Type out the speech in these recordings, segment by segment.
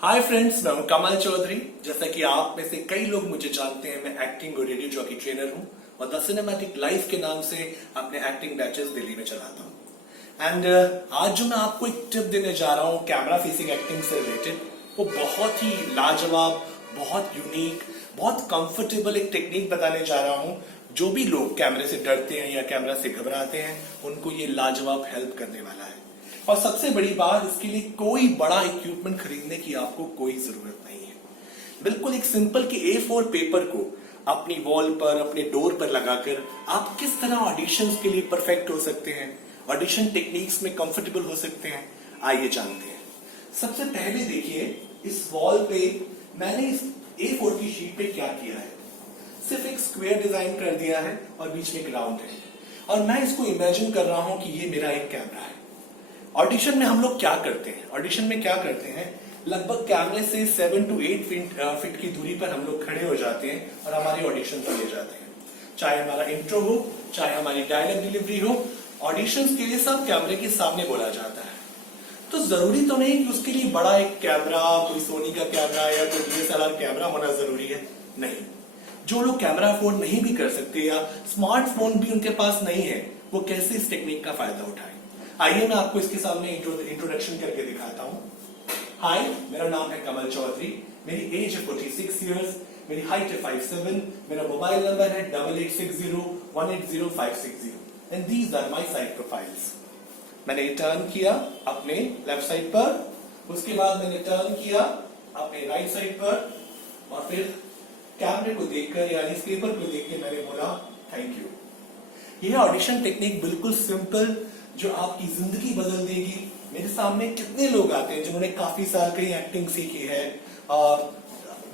Hi friends, मैं हूं कमल चौधरी। जैसा कि आप में से कई लोग मुझे जानते हैं, मैं एक्टिंग और रेडियो जॉकी ट्रेनर हूं और द सिनेमैटिक लाइफ के नाम से अपने एक्टिंग बैचेस दिल्ली में चलाता हूं। एंड आज जो मैं आपको एक टिप देने जा रहा हूं कैमरा फेसिंग एक्टिंग से रिलेटेड, वो बहुत ही लाजवाब, बहुत यूनिक, बहुत कंफर्टेबल एक टेक्निक बताने जा रहा हूं। जो भी लोग कैमरे से डरते हैं या कैमरा से घबराते हैं, उनको ये लाजवाब हेल्प करने वाला है। और सबसे बड़ी बात, इसके लिए कोई बड़ा इक्विपमेंट खरीदने की आपको कोई जरूरत नहीं है। बिल्कुल एक सिंपल के A4 पेपर को अपनी वॉल पर, अपने डोर पर लगाकर आप किस तरह ऑडिशंस के लिए परफेक्ट हो सकते हैं, ऑडिशन टेक्निक्स में कंफर्टेबल हो सकते हैं, आइए जानते हैं। सबसे पहले देखिए, इस वॉल पे मैंने इस A4 की शीट पे क्या किया है। सिर्फ एक स्क्वायर डिजाइन कर दिया है और बीच में ग्राउंड है, और मैं इसको इमेजिन कर रहा हूं कि ये मेरा एक कैमरा है। ऑडिशन में हम लोग क्या करते हैं, लगभग कैमरे से 7 to 8 फीट की दूरी पर हम लोग खड़े हो जाते हैं और हमारे ऑडिशन लिए जाते हैं। चाहे हमारा इंट्रो हो, चाहे हमारी डायलॉग डिलीवरी हो, ऑडिशंस के लिए सब कैमरे के सामने बोला जाता है। तो जरूरी तो नहीं कि उसके लिए बड़ा एक कैमरा, कोई सोनी का कैमरा या कोई DSLR कैमरा होना जरूरी है। नहीं, जो लोग कैमरा अफोर्ड नहीं भी कर सकते या स्मार्टफोन भी उनके पास नहीं है, वो कैसे इस टेक्निक का फायदा उठाएं। आइए मैं आपको इसके सामने इंट्रोडक्शन करके दिखाता हूं। हाय, मेरा नाम है कमल चौधरी, मेरी एज है 46 इयर्स, मेरी हाइट है 5'7", मेरा मोबाइल नंबर है 8860180560 and these are my side profiles. मैंने टर्न किया अपने लेफ्ट साइड पर, उसके बाद मैंने टर्न किया अपने राइट साइड पर, और फिर कैमरे को देखकर यानी इस पेपर को देख के मैंने बोला थैंक यू। यह ऑडिशन टेक्निक बिल्कुल सिंपल, जो आपकी जिंदगी बदल देगी। मेरे सामने कितने लोग आते हैं जिन्होंने काफी साल कहीं एक्टिंग सीखी है और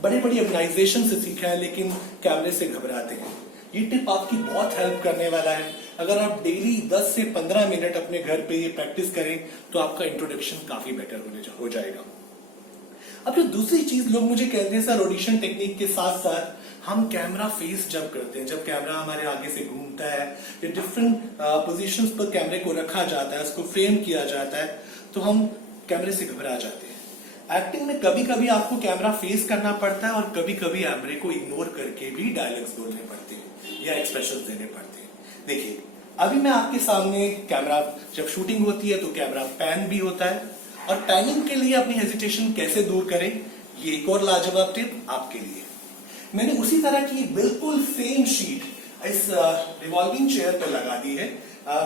बड़ी बड़ी ऑर्गेनाइजेशन से सीखा है, लेकिन कैमरे से घबराते हैं। ये टिप आपकी बहुत हेल्प करने वाला है। अगर आप डेली 10 से 15 मिनट अपने घर पे ये प्रैक्टिस करें तो आपका इंट्रोडक्शन काफी बेटर हो जाएगा। अब जो दूसरी चीज लोग मुझे कहते हैं, सर ऑडिशन टेक्निक के साथ साथ हम कैमरा फेस जब करते हैं, जब कैमरा हमारे आगे से घूमता है या डिफरेंट पोजीशंस पर कैमरे को रखा जाता है, उसको फ्रेम किया जाता है, तो हम कैमरे से घबरा जाते हैं। एक्टिंग में कभी कभी आपको कैमरा फेस करना पड़ता है और कभी कभी कैमरे को इग्नोर करके भी डायलॉग्स बोलने पड़ते हैं या एक्सप्रेशंस देने पड़ते हैं। देखिए, अभी मैं आपके सामने कैमरा, जब शूटिंग होती है तो कैमरा पैन भी होता है, और पैनिंग के लिए अपनी हेजिटेशन कैसे दूर करें, ये एक और लाजवाब टिप आपके लिए। मैंने उसी तरह की बिल्कुल सेम शीट इस रिवॉल्विंग चेयर पर लगा दी है।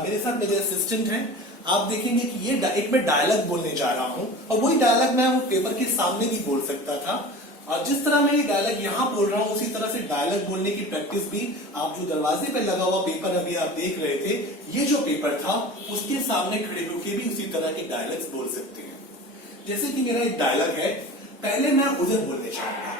मेरे साथ मेरे असिस्टेंट हैं। आप देखेंगे कि ये एक मैं डायलॉग बोलने जा रहा हूं, और वही डायलॉग मैं वो पेपर के सामने भी बोल सकता था। और जिस तरह मैं ये डायलॉग यहां बोल रहा हूं, उसी तरह से डायलॉग बोलने की प्रैक्टिस भी आप जो दरवाजे पे लगा हुआ पेपर अभी आप देख रहे थे, ये जो पेपर था, उसके सामने खड़े होकर भी उसी तरह के डायलॉग्स बोल सकते हैं। जैसे कि मेरा एक डायलॉग है, पहले मैं उधर बोलने चाहूंगा,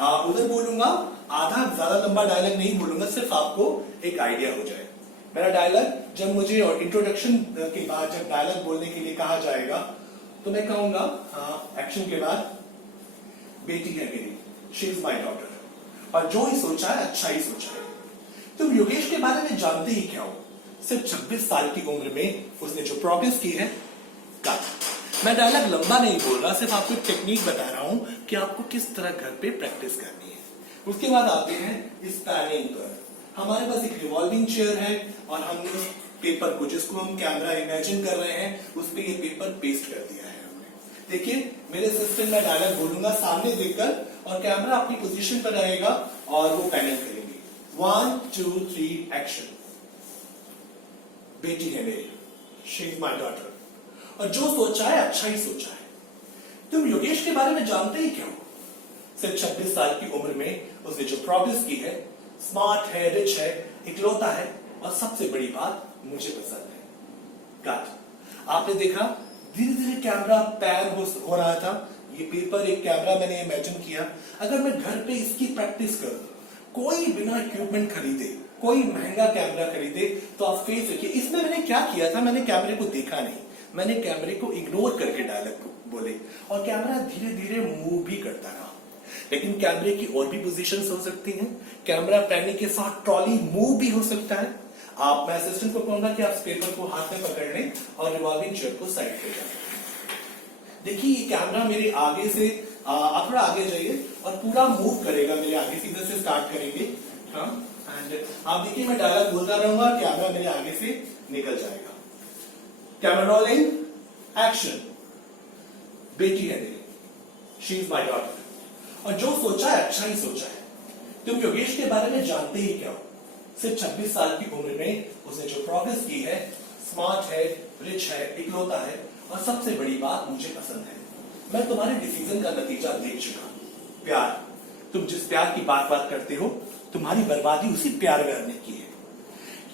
उधर बोलूंगा, आधा ज्यादा लंबा डायलॉग नहीं बोलूंगा, सिर्फ आपको एक आइडिया हो जाए। मेरा डायलॉग, जब मुझे इंट्रोडक्शन के बाद जब डायलॉग बोलने के लिए कहा जाएगा, तो मैं कहूंगा एक्शन के बाद, बेटी है मेरी, शी इज माई डॉटर, और जो ही सोचा है अच्छा ही सोचा है। तुम योगेश के बारे में जानते ही क्या हो, सिर्फ 26 साल की उम्र में उसने जो प्रोग्रेस की है। मैं डायलॉग लंबा नहीं बोल रहा, सिर्फ आपको एक टेक्निक बता रहा हूं कि आपको किस तरह घर पे प्रैक्टिस करनी है। उसके बाद आते हैं इस पैनिंग पर। हमारे पास एक रिवॉल्विंग चेयर है और हमने पेपर को, जिसको हम कैमरा इमेजिन कर रहे हैं, उस पे ये पेपर पेस्ट कर दिया है हमने। देखिए, मेरे सिस्टम में डायलॉग बोलूंगा सामने देखकर, और कैमरा अपनी पोजीशन पर रहेगा और वो पैनिंग करेंगे। 1 2 3 एक्शन। बेटी है मेरी, शी इज माई डॉटर, और जो सोचा है अच्छा ही सोचा है। तुम योगेश के बारे में जानते ही क्या हो, सिर्फ 26 साल की उम्र में उसने जो प्रोग्रेस की है, स्मार्ट है, रिच है, इकलौता है, और सबसे बड़ी बात, मुझे पसंद है। कट। आपने देखा धीरे धीरे कैमरा पैन हो रहा था। ये पेपर एक कैमरा मैंने इमेजिन किया। अगर मैं घर पे इसकी प्रैक्टिस करूं, कोई बिना इक्विपमेंट खरीदे, कोई महंगा कैमरा खरीदे, तो आप फेस देखिए। इसमें मैंने क्या किया था, मैंने कैमरे को देखा नहीं, मैंने कैमरे को इग्नोर करके डायलॉग बोले, और कैमरा धीरे धीरे मूव भी करता रहा। लेकिन कैमरे की और भी पोजीशंस हो सकती हैं। कैमरा पैनिंग के साथ ट्रॉली मूव भी हो सकता है। आप, मैं असिस्टेंट को कहूंगा कि आप पेपर को हाथ में पकड़ लें और रिवॉल्विंग चेयर को साइड पे जाएं। देखिए, ये कैमरा मेरे आगे से आप थोड़ा आगे जाइए और पूरा मूव करेगा मेरे आगे, सीधे से स्टार्ट करेंगे। हाँ, एंड आप देखिए मैं डायलॉग बोलता रहूंगा, कैमरा मेरे आगे से निकल जाएगा। Camera rolling, action. बेटी है मेरी, शी इज माई डॉटर। और जो सोचा है अच्छा ही सोचा है। तुम योगेश के बारे में जानते ही क्या हो? सिर्फ 26 साल की उम्र में उसने जो प्रोग्रेस की है, स्मार्ट है, रिच है, इकलौता है, और सबसे बड़ी बात मुझे पसंद है। मैं तुम्हारे डिसीजन का नतीजा देख चुका हूं। प्यार, तुम जिस प्यार की बात करते हो, तुम्हारी बर्बादी उसी प्यार करने की है।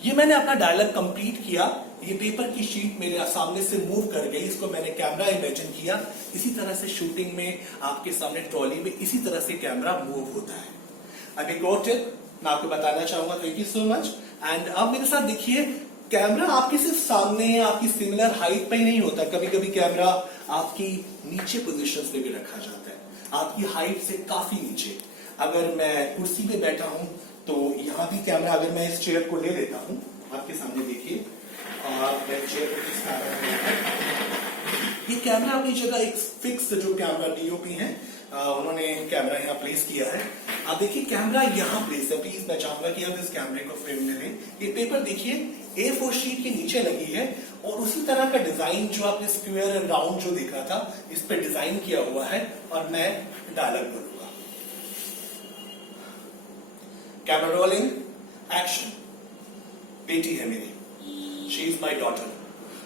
ये मैंने अपना डायलॉग कंप्लीट किया। ये पेपर की शीट मेरे सामने से मूव कर गई, इसको मैंने कैमरा इमेजिन किया। इसी तरह से शूटिंग में आपके सामने ट्रॉली में इसी तरह से कैमरा मूव होता है। अब एक और टिप मैं आपको बताना चाहूंगा, thank you so much. And आप मेरे साथ देखिए, कैमरा आपके सिर्फ सामने आपकी सिमिलर हाइट पे ही नहीं होता, कभी कभी कैमरा आपकी नीचे पोजीशंस पे भी रखा जाता है, आपकी हाइट से काफी नीचे। अगर मैं कुर्सी पे बैठा हूं तो यहां भी कैमरा, अगर मैं इस चेयर को ले लेता हूं, आपके सामने देखिए, और मैं चेयर को किस ये कैमरा अपनी जगह एक फिक्स जो कैमरा डीओपी है, उन्होंने कैमरा यहाँ प्लेस किया है। आप देखिए कैमरा यहाँ प्लेस है। प्लीज मैं चाहूंगा कि आप इस कैमरे को फ्रेम में लें। ये पेपर देखिए A4 शीट के नीचे लगी है, और उसी तरह का डिजाइन जो आपने स्क्वायर एंड राउंड जो देखा था, इस पे डिजाइन किया हुआ है। और मैं डायलॉग बोलूंगा, कैमरा रोलिंग, एक्शन। बेटी है मेरी, शी इज माई डॉटर।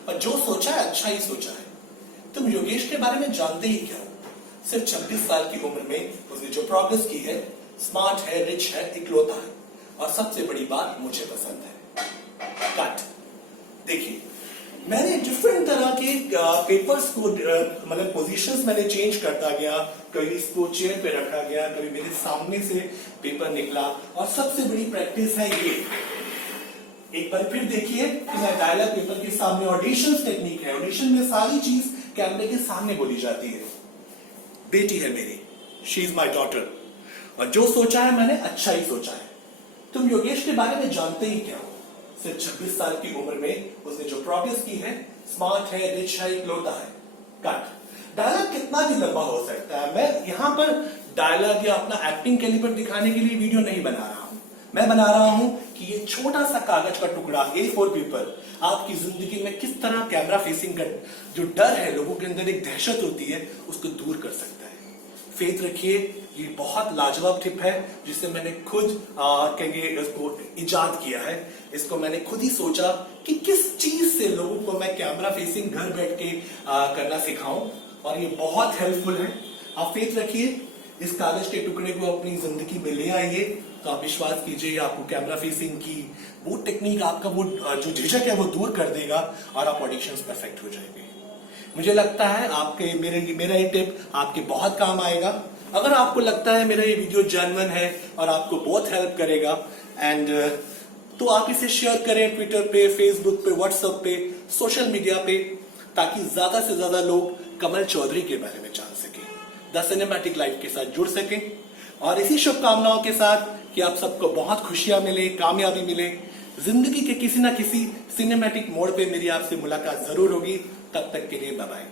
और जो सोचा है अच्छा ही सोचा है। तुम योगेश के बारे में जानते ही क्या हो? सिर्फ 26 साल की उम्र में उसने जो प्रोग्रेस की है, स्मार्ट है, रिच है, इकलौता है, और सबसे बड़ी बात मुझे पसंद है। कट। देखिए मैंने डिफरेंट तरह के पेपर्स को, मतलब पोजीशंस मैंने चेंज करता गया। कभी इसको चेयर पे रखा गया, कभी मेरे सामने से पेपर निकला, और सबसे बड़ी प्रैक्टिस है ये। एक बार फिर देखिए कि मैं डायलॉग पेपर के सामने, ऑडिशन टेक्निक है, ऑडिशन में सारी चीज कैमरे के सामने बोली जाती है। बेटी है मेरी, शी इज माई डॉटर। और जो सोचा है मैंने अच्छा ही सोचा है। तुम योगेश के बारे में जानते ही क्या हो? सिर्फ 26 साल की उम्र में उसने जो प्रोग्रेस की है, स्मार्ट है, रिच है, इकलौता है। कट। डायलॉग कितना भी लंबा हो सकता है। मैं यहां पर डायलॉग या अपना एक्टिंग कैलिबर दिखाने के लिए वीडियो नहीं बना रहा हूं। मैं बना रहा हूं कि ये छोटा सा कागज का टुकड़ा, A4 पेपर, आपकी जिंदगी में किस तरह कैमरा फेसिंग का जो डर है, लोगों के अंदर एक दहशत होती है, उसको दूर कर सकता है। फेथ रखिए, ये बहुत लाजवाब टिप है जिसे मैंने खुद इसको इजाद किया है। इसको मैंने खुद ही सोचा कि किस चीज से लोगों को मैं कैमरा फेसिंग घर बैठ के करना सिखाऊं, और ये बहुत हेल्पफुल है। आप फेथ रखिए, इस कागज के टुकड़े को अपनी जिंदगी में ले आइए, तो आप विश्वास कीजिए आपको कैमरा फेसिंग की वो टेक्निक, आपका वो जो झिझक है वो दूर कर देगा, और आप ऑडिशंस परफेक्ट हो जाएंगे। मुझे लगता है आपके मेरा ये टिप आपके बहुत काम आएगा। अगर आपको लगता है मेरा ये वीडियो जेन्युइन है और आपको बहुत हेल्प करेगा, एंड तो आप इसे शेयर करें ट्विटर पे, फेसबुक पे, व्हाट्सएप पे, सोशल मीडिया पे, ताकि ज्यादा से ज्यादा लोग कमल चौधरी के बारे में जान सकें, द सिनेमैटिक लाइफ के साथ जुड़ सकें। और इसी शुभकामनाओं के साथ कि आप सबको बहुत खुशियां मिले, कामयाबी मिले, जिंदगी के किसी ना किसी सिनेमैटिक मोड़ पे मेरी आपसे मुलाकात जरूर होगी। तब तक के लिए बाय बाय।